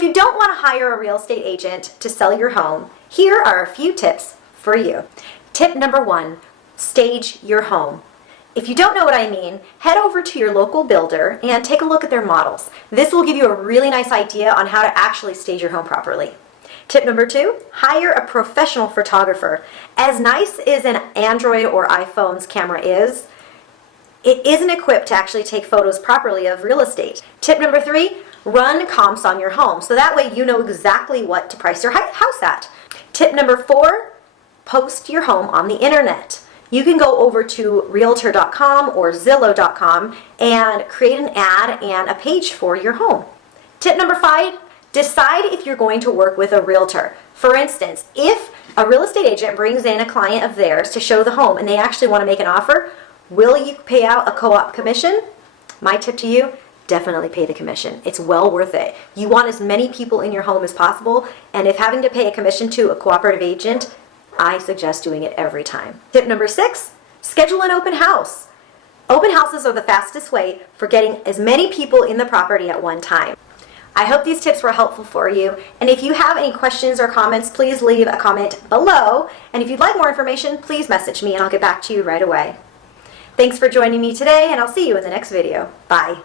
if you don't want to hire a real estate agent to sell your home, here are a few tips for you. Tip number 1, stage your home. If you don't know what I mean, head over to your local builder and take a look at their models. This will give you a really nice idea on how to actually stage your home properly. Tip number 2, hire a professional photographer. As nice as an Android or iPhone's camera is, it isn't equipped to actually take photos properly of real estate. Tip number 3, run comps on your home, so that way you know exactly what to price your house at. Tip number 4, post your home on the internet. You can go over to Realtor.com or Zillow.com and create an ad and a page for your home. Tip number 5, decide if you're going to work with a realtor. For instance, if a real estate agent brings in a client of theirs to show the home and they actually want to make an offer, will you pay out a co-op commission? My tip to you, definitely pay the commission. It's well worth it. You want as many people in your home as possible, and if having to pay a commission to a cooperative agent, I suggest doing it every time. Tip number 6, schedule an open house. Open houses are the fastest way for getting as many people in the property at one time. I hope these tips were helpful for you, and if you have any questions or comments, please leave a comment below, and if you'd like more information, please message me and I'll get back to you right away. Thanks for joining me today, and I'll see you in the next video. Bye.